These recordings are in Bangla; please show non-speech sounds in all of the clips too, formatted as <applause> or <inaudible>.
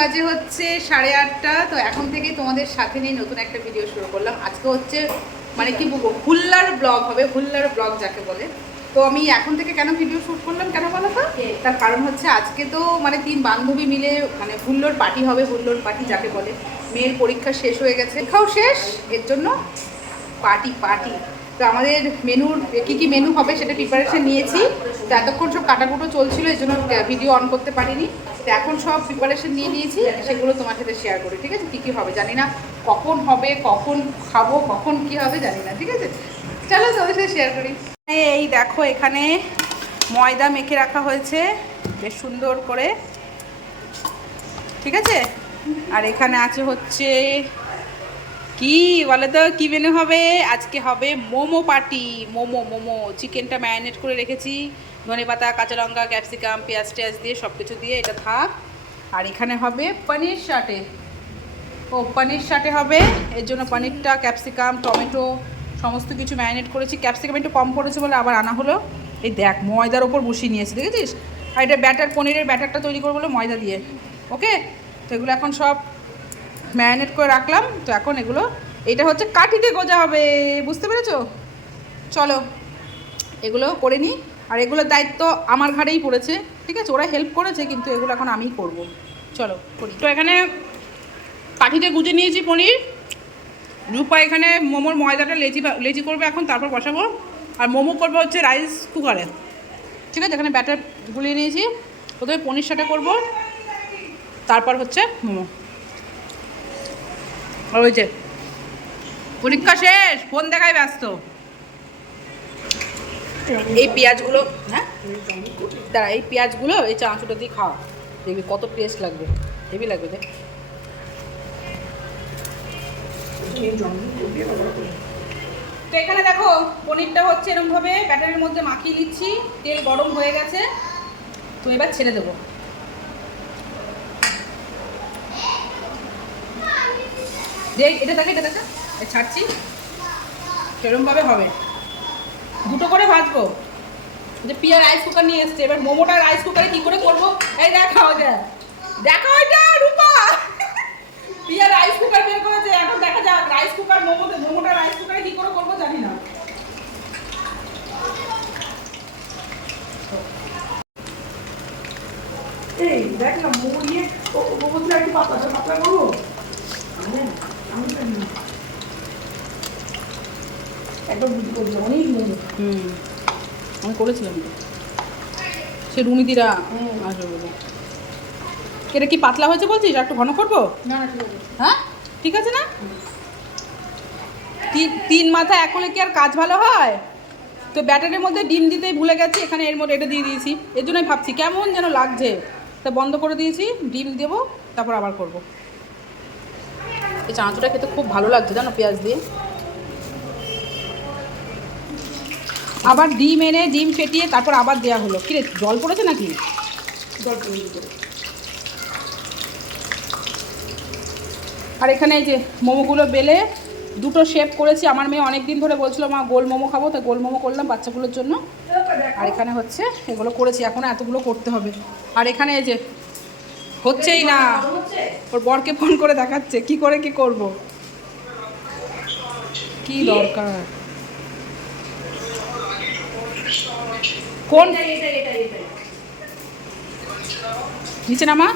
বাজে হচ্ছে সাড়ে আটটা তো এখন থেকেই তোমাদের সাথে নিয়ে নতুন একটা ভিডিও শুরু করলাম। আজকে হচ্ছে মানে কি বলব হুল্লার ব্লগ হবে হুল্লার ব্লগ যাকে বলে। তো আমি এখন থেকে কেন ভিডিও শ্যুট করলাম কেন বলো তো? তার কারণ হচ্ছে আজকে তো মানে তিন বান্ধবী মিলে মানে হুল্লোর পার্টি হবে হুল্লোর পার্টি যাকে বলে। মেয়ের পরীক্ষা শেষ হয়ে গেছে। পরীক্ষাও শেষ এর জন্য পার্টি পার্টি তো আমাদের মেনুর কী কী মেনু হবে সেটা প্রিপারেশন নিয়েছি। এতক্ষণ সব কাটাকুটো চলছিল, এই জন্য ভিডিও অন করতে পারিনি। তো এখন সব প্রিপারেশন নিয়ে নিয়েছি, সেগুলো তোমার সাথে শেয়ার করি, ঠিক আছে? কী কী হবে জানি না। কখন হবে, কখন খাব, কখন কি হবে জানি না, ঠিক আছে? চলো তোমাদের সাথে শেয়ার করি। এই দেখো এখানে ময়দা মেখে রাখা হয়েছে, বেশ সুন্দর করে, ঠিক আছে? আর এখানে আছে হচ্ছে কি বলে তো কি মেনু হবে? আজকে হবে মোমো পার্টি মোমো মোমো। চিকেনটা ম্যারিনেট করে রেখেছি। ধনে পাতা, কাঁচা লঙ্কা ক্যাপসিকাম পেঁয়াজ টেয়াজ দিয়ে সব কিছু দিয়ে এটা থাক। আর এখানে হবে পনির শাটে ও, পনির শাটে হবে। এর জন্য পনিরটা ক্যাপসিকাম টমেটো সমস্ত কিছু ম্যারিনেট করেছি। ক্যাপসিকাম একটু কম পড়েছে বলে আবার আনা হলো। এই দেখ, ময়দার ওপর বসিয়ে নিয়েছি, দেখেছিস? আর এটা ব্যাটার পনিরের ব্যাটারটা তৈরি করব বলে ময়দা দিয়ে। ওকে তো এগুলো এখন সব ম্যারিনেট করে রাখলাম। তো এখন এগুলো, এটা হচ্ছে কাঠিতে গোজা হবে, বুঝতে পেরেছ? চলো, এগুলো করে নিই। আর এগুলোর দায়িত্ব আমার ঘাড়েই পড়েছে, ঠিক আছে? ওরা হেল্প করেছে, কিন্তু এগুলো এখন আমিই করব। চলো, করি। তো এখানে কাঠিতে গুজে নিয়েছি পনির। রূপা এখানে মোমোর ময়দাটা লেচি লেচি করবে এখন, তারপর বসাবো। আর মোমো করব হচ্ছে রাইস কুকারে ঠিক আছে? এখানে ব্যাটার গুলিয়ে নিয়েছি। প্রথমে পনির সাটা করব। তারপর হচ্ছে মোমো। ওই যে পরীক্ষা শেষ, ফোন দেখায় ব্যস্ত। এই পেঁয়াজগুলো হ্যাঁ? দাঁড়া, এই পেঁয়াজগুলো এই চানাচুটা দিয়ে খাও। দেখবি কত টেস্ট লাগবে। হেভি লাগবে দেখ। তো এখানে দেখো, পনিরটা হচ্ছে এরকমভাবে ব্যাটারের মধ্যে মাখিয়ে নিচ্ছি, তেল গরম হয়ে গেছে। তো এবার ছেড়ে দেবো। দেখ এটা থাকে এটা দেখা। ছাড়ছি। সেরকমভাবে হবে। দুটো করে ভাজবো। যে পিয়া রাইস কুকার নিয়ে এসছে। এবার মোমোটা রাইস কুকারে কি করে করব? এই দেখা ওটা দেখা। ওইটা রূপা। পিয়া রাইস কুকার বের করেছে। এখন দেখা যাক রাইস কুকার মোমোতে, মোমোটা রাইস কুকারে কি করে করব জানি না। এই, দেখ না, মোমো নিয়ে মোমোটা একটু পাতলা পাতলা করব? আমি বুঝি করছি অনেক হুম করেছিলাম তো। সে রুমিদিরা আসবে বলে। এটা কি পাতলা হয়েছে বলছিস? একটু ঘন করব? না হ্যাঁ? ঠিক আছে না? তিন তিন মাথা এক হলে কি আর কাজ ভালো হয়? তো ব্যাটারের মধ্যে ডিম দিতেই ভুলে গেছি এখানে এর মধ্যে এটা দিয়ে দিয়েছি। এর জন্যই ভাবছি কেমন যেন লাগছে। তা বন্ধ করে দিয়েছি ডিম দেবো তারপর আবার করব। এই চানাচুটা খেতে খুব ভালো লাগছে জানো পেঁয়াজ দিয়ে। আবার ডিম এনে ডিম ফেটিয়ে তারপর আবার দেওয়া হলো। কিরে জল পড়েছে নাকি? করে আর এখানে এই যে মোমোগুলো বেলে দুটো শেপ করেছি। আমার মেয়ে অনেক দিন ধরে বলছিল মা গোল মোমো খাব। তাই গোল মোমো করলাম বাচ্চাগুলোর জন্য। আর এখানে হচ্ছে এগুলো করেছি। এখন এতগুলো করতে হবে। আর এখানে এই যে হচ্ছেই না। ওর বরকে ফোন করে দেখাচ্ছে কি করে কি করব? কি দরকার? কোন নিচে নামা।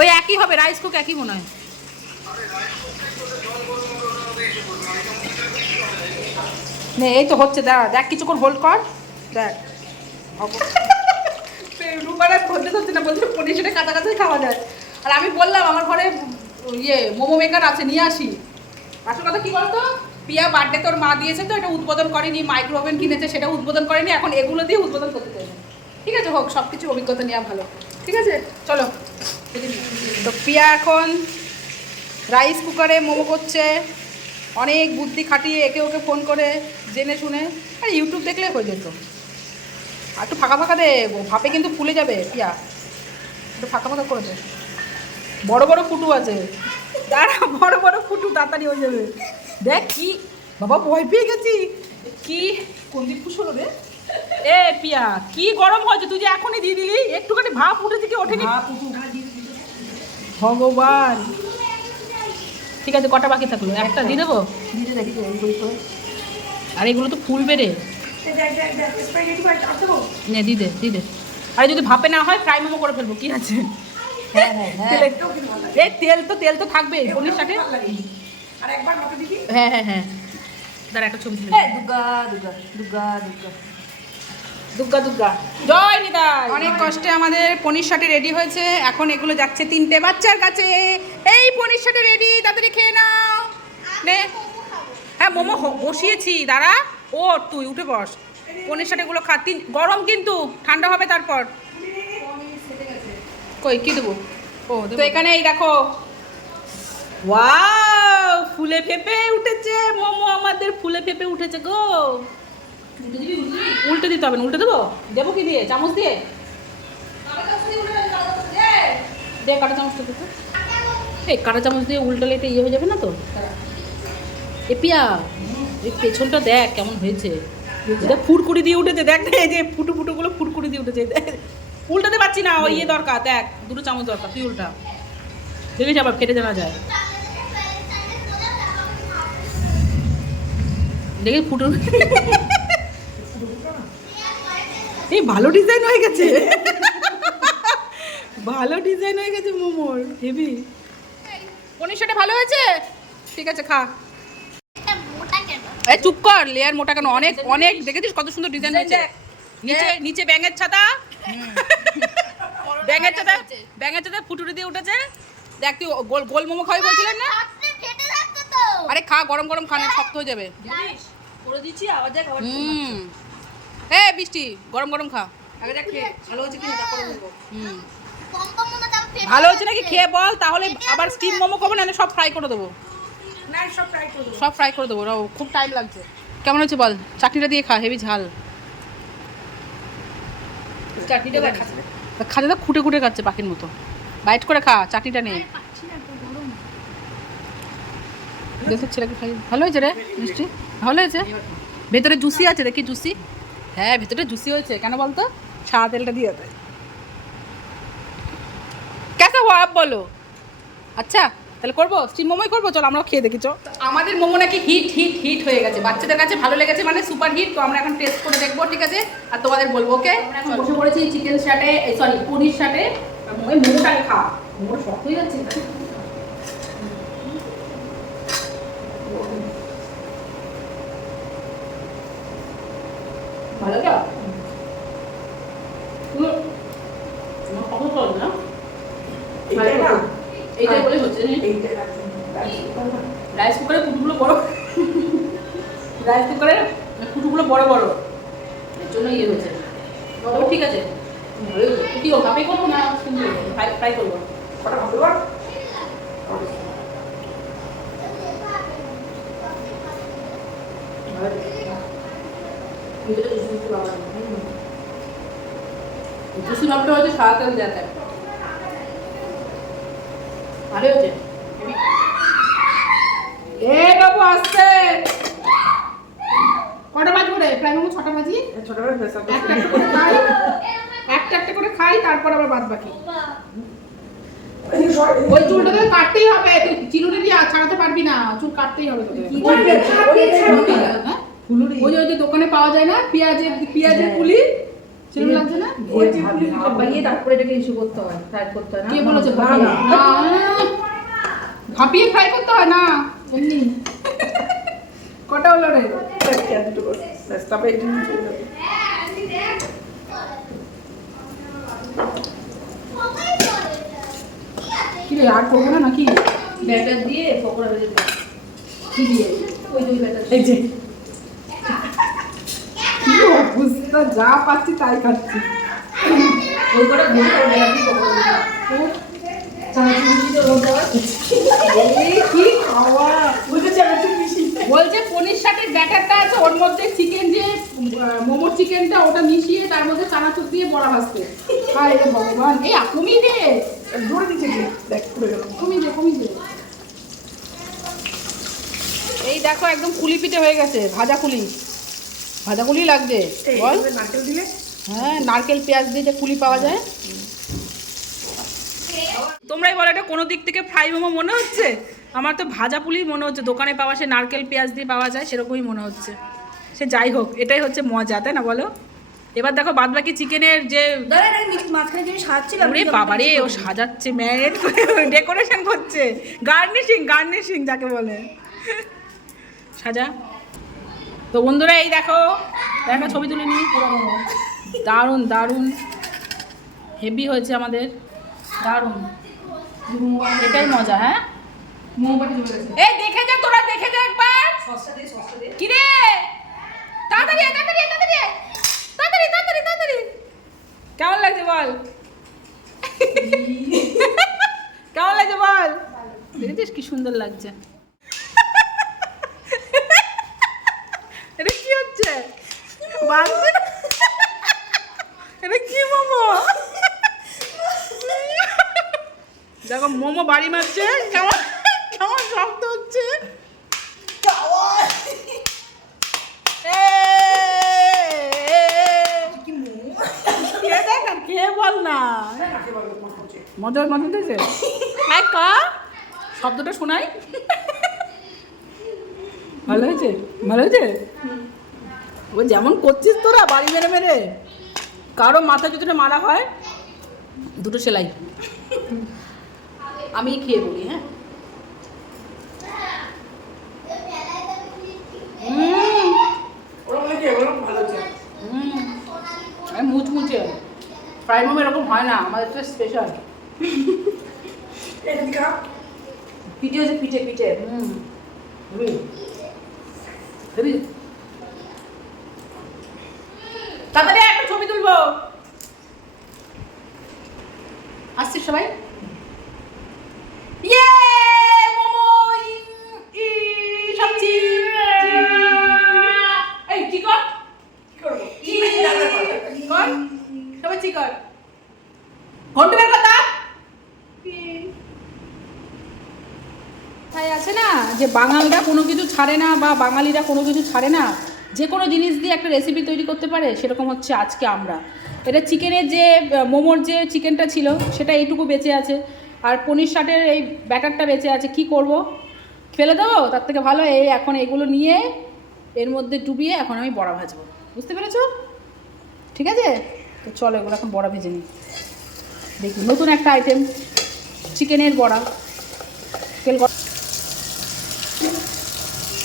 ওই একই হবে রাইস কুক একই মনে হয়। নে এই তো হচ্ছে দাঁড়া দেখ কিছুক্ষণ হোল্ড কর। দেখ। রুবারা ধরতে ধরতে না, বলছে আর আমি বললাম, আমার ঘরে ইয়ে মোমো মেকার আছে, নিয়ে আসি। আসল কথা কি বলতো? পিয়া বার্থডে তোর মা দিয়েছে তো, এটা উদ্বোধন করেনি মাইক্রো ওভেন কিনেছে সেটা উদ্বোধন করেনি, এখন এগুলো দিয়ে উদ্বোধন করতে ঠিক আছে, হোক সব কিছু অভিজ্ঞতা নেওয়া ভালো। ঠিক আছে, চলো। তো পিয়া এখন রাইস কুকারে মোমো করছে, অনেক বুদ্ধি খাটিয়ে একে ওকে ফোন করে, জেনে শুনে। আর ইউটিউব দেখলে হয়ে যেত। আর একটু ফাঁকা ফাঁকা দে ভাপে কিন্তু ফুলে যাবে পিয়া একটু ফাঁকা ফাঁকা করে দে। বড় বড় ফুটু আছে। দাঁড়া বড় বড় ফুটু তাড়াতাড়ি হয়ে যাবে। দেখ কি বাবা ভয় পেয়ে গেছি। কি কোন পুষ হলো রে? এ পিয়া কি গরম হয়েছে তুই যে এখনই দিয়ে দিলি একটুখানি ভাপ উঠেছে কি ওঠেনি? ভগবান। ঠিক আছে কটা বাকি থাকল? একটা দিয়ে দেবো? আর এগুলো তো ফুলবে রে। নে দি দে দি দে। আরে যদি ভাপে না হয় ফ্রাই মোমো করে ফেলব কি আছে? হ্যাঁ হ্যাঁ হ্যাঁ। এই তেল তো তেল তো থাকবে পনির সাথে হ্যাঁ হ্যাঁ হ্যাঁ। দাঁড়া একটা ছবি তুলে এই দুগা দুগা দুগা দুগা দুর্গা। দুর্গা জয় নিতাই। অনেক কষ্টে আমাদের পনির শাটি রেডি হয়েছে। এখন এগুলো যাচ্ছে তিনটে বাচ্চার কাছে। এই পনির শাটি রেডি তাড়াতাড়ি খেয়ে নাও। নে। হ্যাঁ মোমো বসিয়েছি দাঁড়া। ও তুই উঠে বস। পনির শাটিগুলো খা। তিন গরম কিন্তু ঠান্ডা হবে তারপর। কই কি দেবো? ও তো এখানে এই দেখো। ওয়াও ফুলে ফেপে উঠেছে। মোমো আমাদের ফুলে ফেপে উঠেছে গো। উল্টে দিতে হবে না উল্টে দেবো? দেবো কি দিয়ে? চামচ দিয়ে? দে কাটা চামচটা দিতে এই কাটা চামচ দিয়ে উল্টালে এটা ইয়ে হয়ে যাবে না তো? এ পিয়া এই পেছনটা দেখ কেমন হয়েছে। এটা ফুটকুড়ি দিয়ে উঠেছে দেখ না এই যে ফুটু ফুটুগুলো ফুটকুড়ি দিয়ে উঠেছে দেখ। উল্টাতে পারছি না ওই ইয়ে দরকার দেখ দুটো চামচ দরকার তুই উল্টা। দেখিস আবার ফেটে জানা যায়। দেখি ফুটো <laughs> এই ভালো ডিজাইন হয়ে গেছে। ভালো ডিজাইন হয়ে গেছে মোমোর হেভি। পনির সাথে ভালো হয়েছে? ঠিক আছে খা। এই চুপ কর লেয়ার মোটা কেন? অনেক অনেক দেখেছিস কত সুন্দর ডিজাইন হয়েছে? নিচে নিচে ব্যাঙের ছাতা? <laughs> ব্যাঙের ছাতা ব্যাঙের ছাতা ফুটুরি দিয়ে উঠেছে? দেখ তুই গোল গোল মোমো খাবি বলছিলেন না? আরে খা গরম গরম খানা শক্ত হয়ে যাবে। করে দিচ্ছি আবার দেখ আবার হুম। এ বৃষ্টি গরম গরম খা। আগে দেখ ভালো হচ্ছে কি তারপরে বলব। হুম। ভালো হয়েছে নাকি? খেয়ে বল তাহলে আবার স্টিম মোমো খাব না সব ফ্রাই করে দেবো। সব ফ্রাই করে দেবো। রাও খুব টাইম লাগছে। কেমন হচ্ছে বল? চাটনিটা দিয়ে খা হেভি ঝাল। চাটনিটা দেখা খাতে তো খুঁটে খুঁটে খাচ্ছে পাখির মতো। বাইট করে খা চাটনিটা নেই দেখতে ছেলেকে খাই ভালো হয়েছে রে মিষ্টি? ভালো হয়েছে? ভেতরে জুসি আছে দেখি জুসি হ্যাঁ ভেতরে জুসি হয়েছে। কেন বলতো? সাদা তেলটা দিয়ে দেয়। কেসা হওয়া আপ বলো। আচ্ছা তাহলে করব? স্টিম মোমোই করব? চলো আমরাও খেয়ে দেখি চো আমাদের মোমো নাকি হিট হিট হিট হয়ে গেছে। বাচ্চাদের কাছে ভালো লেগেছে মানে সুপার হিট তো আমরা এখন টেস্ট করে দেখব ঠিক আছে? আর তোমাদের বলব ওকে এখন বসে পড়েছি চিকেন শাটে সরি পনির শাটে ওই খাওয়া মোমোটা শক্ত হয়ে যাচ্ছে। ভালো হুম। না। এইটাই বলে রাইস কুকারে কুটুগুলো বড়। রাইস কুকারে কুটুগুলো বড় বড়। এর জন্য ইয়ে হয়েছে। ঠিক আছে। কি ভাপে করব না ফ্রাই ফ্রাই করব। কটা জুসি ভাবটা দেওয়া থাকে ভালো হয়েছে? এ বাবু আসছে। কটা বাজবো রে প্রায় মোমো ছটা বাজি? একটা একটা করে খাই একটা একটা করে খাই তারপর আবার বাদ বাকি। ওই চুলটা কাটতেই হবে তুই চিরুনি দিয়ে ছাড়াতে পারবি না চুল কাটতেই হবে তোকে। হ্যাঁ? ওই যে দোকানে পাওয়া যায় না পেঁয়াজের পেঁয়াজের পুলি সেরকম লাগছে না? বানিয়ে তারপরে এটাকে ইস্যু করতে হয় ফ্রাই করতে হয় না? কে বলেছে ভাপিয়ে? না। না। ভাপিয়ে ফ্রাই করতে হয় না? এমনি। কটা হলো রে? তারপরে এটা নিয়ে চলে যাবে কি রে আর করব না নাকি? ব্যাটার দিয়ে পকোড়া ভেজে কি দিয়ে? ওই যে ব্যাটার। এই যে কি অবস্থা যা পাচ্ছি তাই খাচ্ছি। ওই করে বলছে পনির ব্যাটারটা আছে ওর মধ্যে চিকেন মোমোর চিকেনটা ওটা মিশিয়ে তার মধ্যে চানাচুর দিয়ে বড়া ভাজতে। হায় রে ভগবান দিচ্ছে দেখ দে দে। এই দেখো একদম কুলি পিঠে হয়ে গেছে ভাজা কুলি। ভাজা কুলি লাগছে এই বল। নারকেল দিলে? হ্যাঁ নারকেল পেঁয়াজ দিয়ে যে কুলি পাওয়া যায়। তোমরাই বলো এটা কোনো দিক থেকে ফ্রাই মোমো মনে হচ্ছে? আমার তো ভাজা পুলি মনে হচ্ছে। দোকানে পাওয়া সে নারকেল পেঁয়াজ দিয়ে পাওয়া যায় সেরকমই মনে হচ্ছে। সে যাই হোক এটাই হচ্ছে মজা তাই না বলো? এবার দেখো বাদ বাকি চিকেনের যে বাবারে ও সাজাচ্ছে ম্যারিনেট করে ডেকোরেশন করছে। গার্নিশিং গার্নিশিং যাকে বলে। সাজা। তো বন্ধুরা এই দেখো দেখো ছবি তুলে নি দারুণ দারুণ। হেভি হয়েছে আমাদের। দারুণ। এটাই মজা হ্যাঁ? এই দেখে যা তোরা দেখে যা একবার। কিরে? তাড়াতাড়ি তাড়াতাড়ি তাড়াতাড়ি তাড়াতাড়ি তাড়াতাড়ি। কেমন লাগছে বল? <laughs> কেমন লাগছে বল? দেখেছিস কি সুন্দর লাগছে এটা কি হচ্ছে বাজছে না? এটা কি মোমো দেখো মোমো বাড়ি মারছে? কেমন কেমন শব্দ হচ্ছে? খেয়ে বল না মজা মজা দিয়েছে হ্যাঁ কা? শব্দটা শোনাই। ভালো হয়েছে? ভালো হয়েছে? ও যেমন করছিস তোরা বাড়ি মেরে মেরে। কারও মাথা যতটা মারা হয় দুটো সেলাই। আমি খেয়ে বলি হ্যাঁ? মুচমুচে। ফ্রাই মোমো এরকম হয় না আমাদের তো স্পেশাল পিঠে হচ্ছে পিঠে পিঠে। হুম। তাড়াতাড়ি একটা ছবি তুলবো। আসছিস সবাই ইয়ে মোমো ইং, ই সবজি এই কি কর কি করব ই কর সবাই চি কর ঘন্টু বের কথা কথায় আছে না যে বাঙালরা কোনো কিছু ছাড়ে না বা বাঙালিরা কোনো কিছু ছাড়ে না, যে কোনো জিনিস দিয়ে একটা রেসিপি তৈরি করতে পারে, সেরকম হচ্ছে আজকে আমরা। এটা চিকেনের যে মোমোর যে চিকেনটা ছিল, সেটা এইটুকু বেঁচে আছে। আর পনির শাটের এই ব্যাটারটা বেঁচে আছে, কি করব? ফেলে দেবো? তার থেকে ভালো, এই এখন এগুলো নিয়ে, এর মধ্যে ডুবিয়ে এখন আমি বড়া ভাজবো। বুঝতে পেরেছ? ঠিক আছে? তো চলো এগুলো এখন বড়া ভেজে নিই। দেখি, নতুন একটা আইটেম চিকেনের বড়া তেল গরম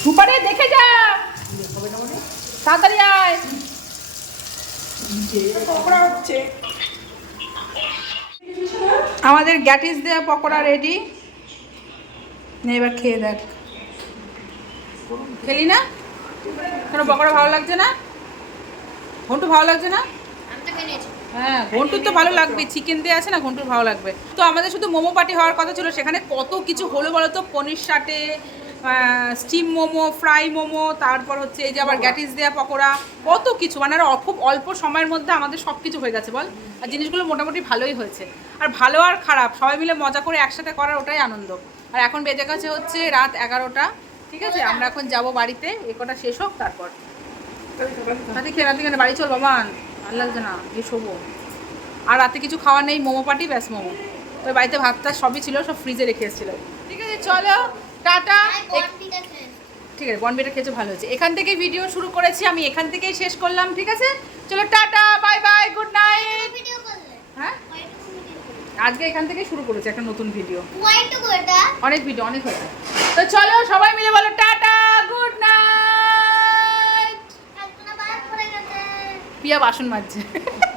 সুপারে দেখে যা। তাড়াতাড়ি আয়। পকোড়া হচ্ছে আমাদের গ্যাটিস দেওয়া পকোড়া রেডি নে এবার খেয়ে দেখ। খেলি না? কোনো পকোড়া ভালো লাগছে না? ঘন্টু ভালো লাগছে না? হ্যাঁ ঘন্টুর তো ভালো লাগবে। চিকেন দিয়ে আছে না ঘন্টুর ভালো লাগবে। তো আমাদের শুধু মোমো পার্টি হওয়ার কথা ছিল সেখানে কত কিছু হলো বলো তো পনির শাটে স্টিম মোমো ফ্রাই মোমো তারপর হচ্ছে এই যে আবার গ্যাটিস দেওয়া পকোড়া কত কিছু। মানে আর খুব অল্প সময়ের মধ্যে আমাদের সব কিছু হয়ে গেছে বল? আর জিনিসগুলো মোটামুটি ভালোই হয়েছে। আর ভালো আর খারাপ সবাই মিলে মজা করে একসাথে করার ওটাই আনন্দ। আর এখন বেজে গেছে হচ্ছে রাত এগারোটা ঠিক আছে? আমরা এখন যাব বাড়িতে এ কটা শেষ হোক তারপর। রাতে খেয়ে রাতে কেন? বাড়ি চল বাবা ভালো লাগছে না এই শোবো। আর রাতে কিছু খাওয়ার নেই মোমো পাটি ব্যাস মোমো। ওই বাড়িতে ভাতটা সবই ছিল সব ফ্রিজে রেখে এসেছিল। ঠিক আছে চলো। টাটা। ঠিক আছে বনবিটা খেয়েছে ভালো হয়েছে। এখান থেকে ভিডিও শুরু করেছি আমি এখান থেকেই শেষ করলাম ঠিক আছে? চলো tata bye bye good night হ্যাঁ? আজকে এখান থেকেই শুরু করেছি একটা নতুন ভিডিও অনেক ভিডিও অনেক হয়েছে। তো চলো সবাই মিলে বলো টাটা গুড নাইট পিয়া বাসন মাজছে। <laughs>